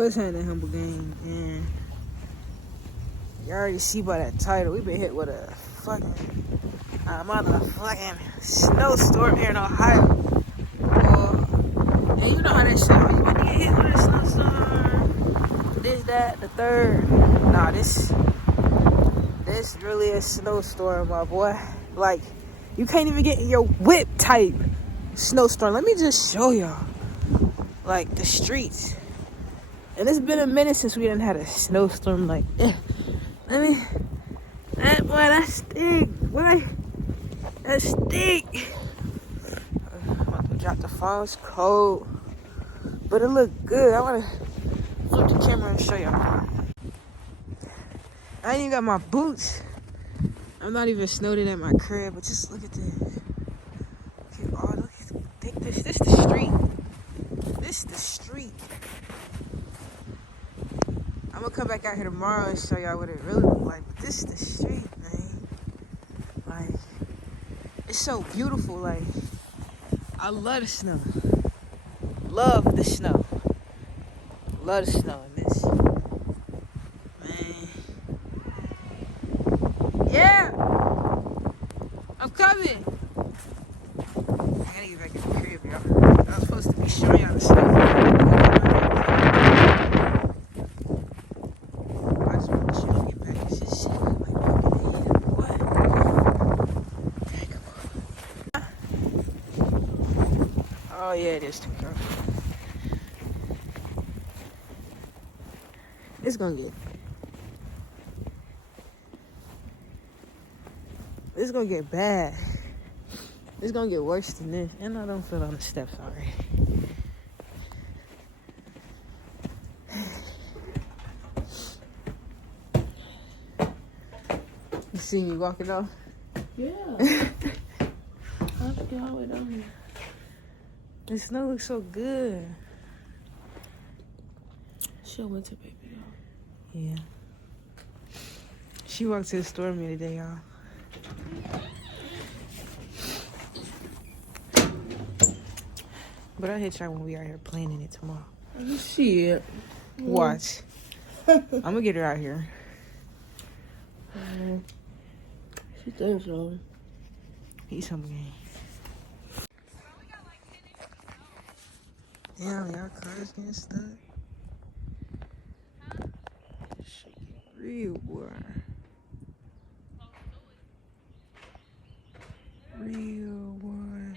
What's happening, Humble Gang? And you already see by that title, we've been hit with a fucking motherfucking snowstorm here in Ohio. And you know how that shit, you want to get hit with a snowstorm, this, that, the third. Nah, this really a snowstorm, my boy. Like, you can't even get in your whip type snowstorm. Let me just show y'all, like, the streets. And it's been a minute since we didn't had a snowstorm like this. That stink. Boy, that stink. I'm about to drop the phone. It's cold, but it looked good. I want to flip the camera and show y'all. I ain't even got my boots. I'm not even snowed in at my crib, but just look at this. Take this. This the street. This the street. I'm gonna come back out here tomorrow and show y'all what it really looks like. But this is the street, man. Like, it's so beautiful. Like, I love the snow. Love the snow. Love the snow in this. Man. Yeah! I'm coming! I gotta get back in the crib, y'all. I was supposed to be showing y'all the snow. Oh yeah, it is too dark. It's gonna get bad. It's gonna get worse than this. And I don't feel on the steps already. You see me walking off? Yeah. I'll be all the way down here. The snow looks so good. She went to baby though. Yeah. She walked to the store with me today, y'all. But I'll hit y'all when we out here planning it tomorrow. You see it. Watch. I'm gonna get her out here. She thinks so. He's something. Damn, y'all cars getting stuck. Shaking real, boy. Real, boy.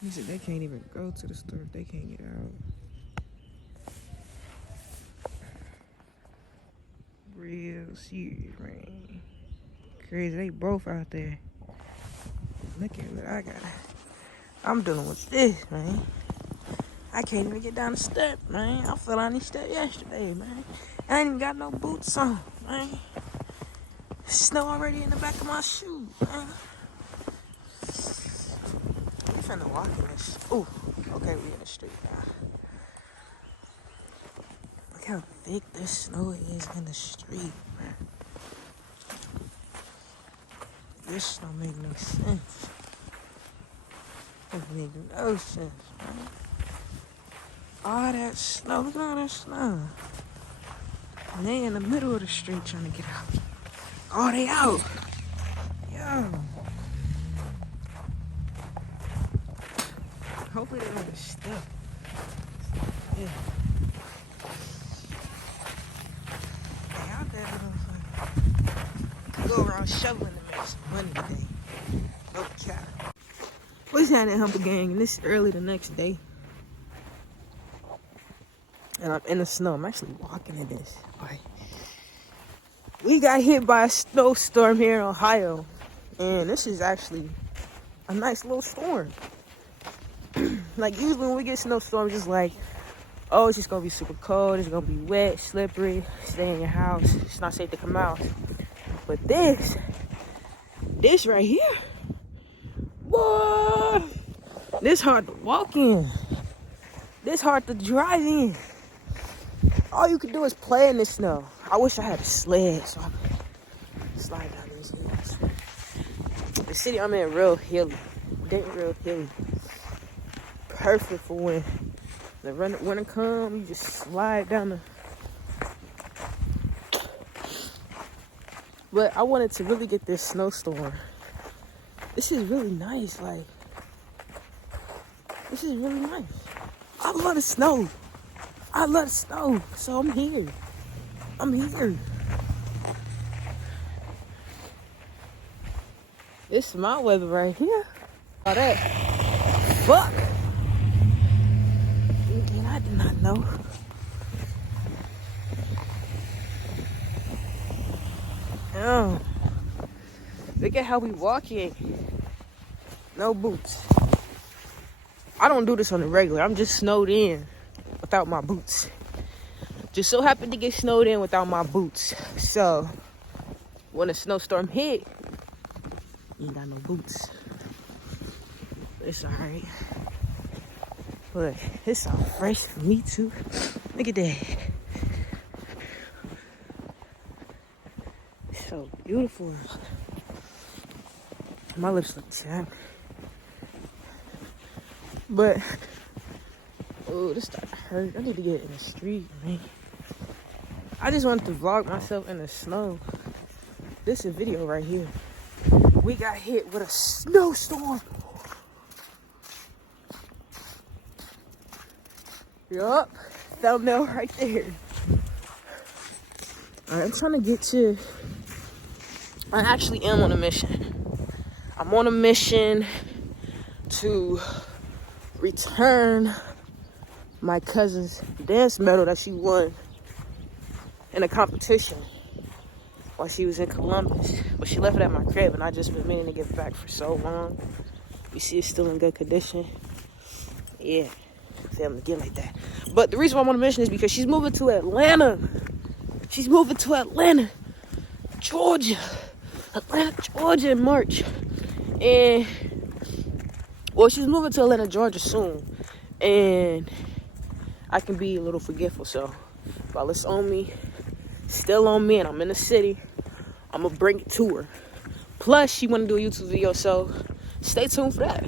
He said they can't even go to the store if they can't get out. Real serious rain. Crazy, they both out there. Look at what I got. I'm dealing with this, man. I can't even get down the step, man. I fell on these steps yesterday, man. I ain't even got no boots on, man. Snow already in the back of my shoe, man. We finna walk in this. Ooh, okay, we in the street now. Look how thick this snow is in the street, man. This don't make no sense. It make no sense, man. All that snow, look at all that snow. And they in the middle of the street trying to get out. Oh, they out. Yo. Hopefully they don't get stuck. Yeah. They out there, motherfucker. Go around shoveling to make some money today. No cap. What's happening, Humble Gang? And this is early the next day. And I'm in the snow. I'm actually walking in this. Like, we got hit by a snowstorm here in Ohio. And this is actually a nice little storm. Like, usually when we get snowstorms, it's like, oh, it's just gonna be super cold, it's gonna be wet, slippery, stay in your house, it's not safe to come out. But this right here, boy, this hard to walk in, this hard to drive in. All you can do is play in the snow. I wish I had a sled so I could slide down these hills. The city I'm in real hilly. Dayton real hilly. Perfect for when the winter come, you just slide down the. But I wanted to really get this snowstorm. This is really nice, like. This is really nice. I love the snow. I love the snow. So I'm here. I'm here. This is my weather right here. All that. Fuck. And I did not know. Oh. Look at how we walking. No boots. I don't do this on the regular. I'm just snowed in without my boots. Just so happened to get snowed in without my boots. So, when a snowstorm hit, you ain't got no boots. It's alright. But it's all fresh for me too. Look at that. It's so beautiful. My lips look chapped. But, oh, this started to hurt. I need to get in the street, man. I just wanted to vlog myself in the snow. This is a video right here. We got hit with a snowstorm. Yup. Thumbnail right there. Alright, I'm trying to get to... I actually am on a mission. I'm on a mission to return my cousin's dance medal that she won in a competition while she was in Columbus. But she left it at my crib, and I just been meaning to get back for so long. You see it's still in good condition. Yeah, family get like that. But the reason why I'm on a mission is because she's moving to Atlanta. She's moving to Atlanta, Georgia. Atlanta, Georgia in March. And well, she's moving to Atlanta, Georgia soon, and I can be a little forgetful. So while it's on me, still on me, and I'm in the city, I'm gonna bring it to her. Plus, she wanna do a YouTube video, so stay tuned for that.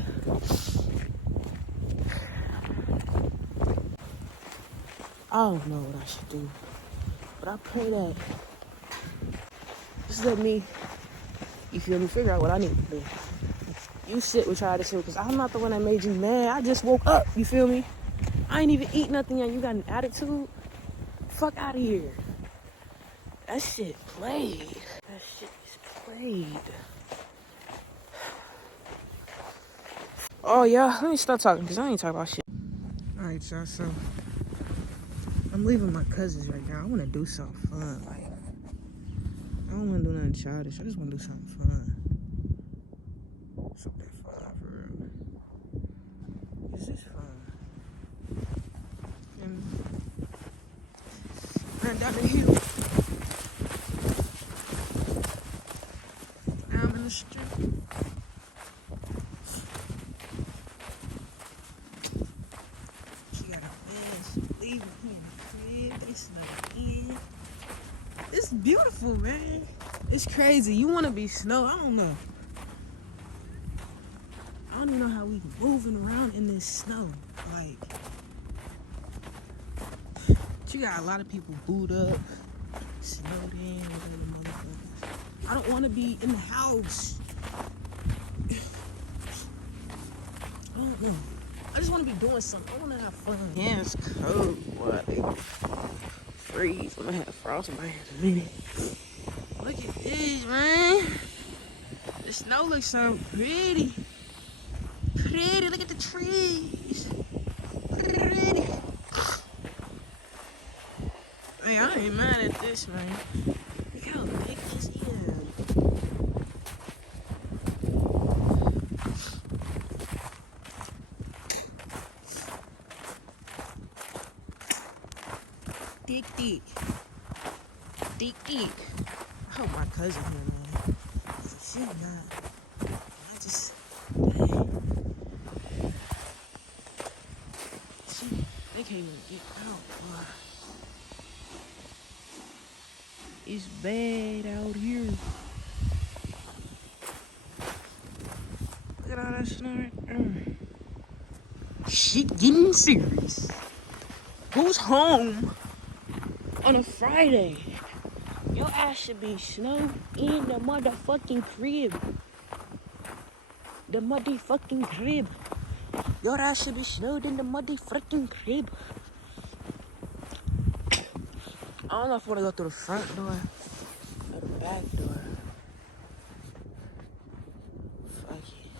I don't know what I should do, but I pray that just let me, you feel me, figure out what I need to do. You sit with try to sit, because I'm not the one that made you mad. I just woke up, you feel me? I ain't even eat nothing yet. You got an attitude? Fuck out of here. That shit played. That shit is played. Oh, yeah, let me stop talking, because I ain't talking about shit. Alright, y'all, so I'm leaving my cousins right now. I want to do something fun. Like, I don't want to do nothing childish. I just want to do something fun. Something fun for real. This is fun. And ran down the hill. Now I'm in the street. She got a fast leaving here in the crib. It's like in. It's beautiful, man. It's crazy. You want to be snow? I don't know. I don't even know how we moving around in this snow. Like, you got a lot of people booed up, snowed in, whatever the motherfuckers. I don't want to be in the house. I don't know. I just want to be doing something. I want to have fun. Yeah, it's cold. What? Freeze. I'm gonna have frostbite in a minute. Look at this, man. The snow looks so pretty. Pretty, look at the trees. Pretty. Man, I ain't mad at this, man. Look how big this is. Dick, dick. Dick, dick. I hope my cousin here, man. She not. I just, dang. They can't even get out, boy. It's bad out here. that snow right there. Shit getting serious. Who's home on a Friday? Your ass should be snowed in the motherfucking crib. The motherfucking crib. Your ass should be snowed in the motherfucking crib. I don't know if I want to go through the front door or the back door. Fuck it.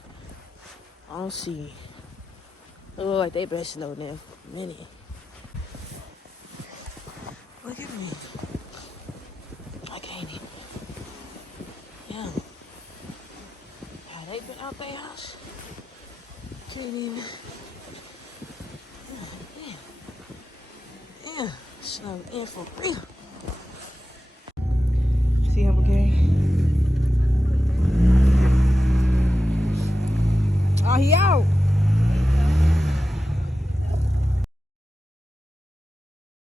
I don't see. It look like they been snowed in for a minute. Look at me. I can't even. Yeah. Have they been out their house? Can't even. Yeah. Snowed in for real. See him again? Oh, he out.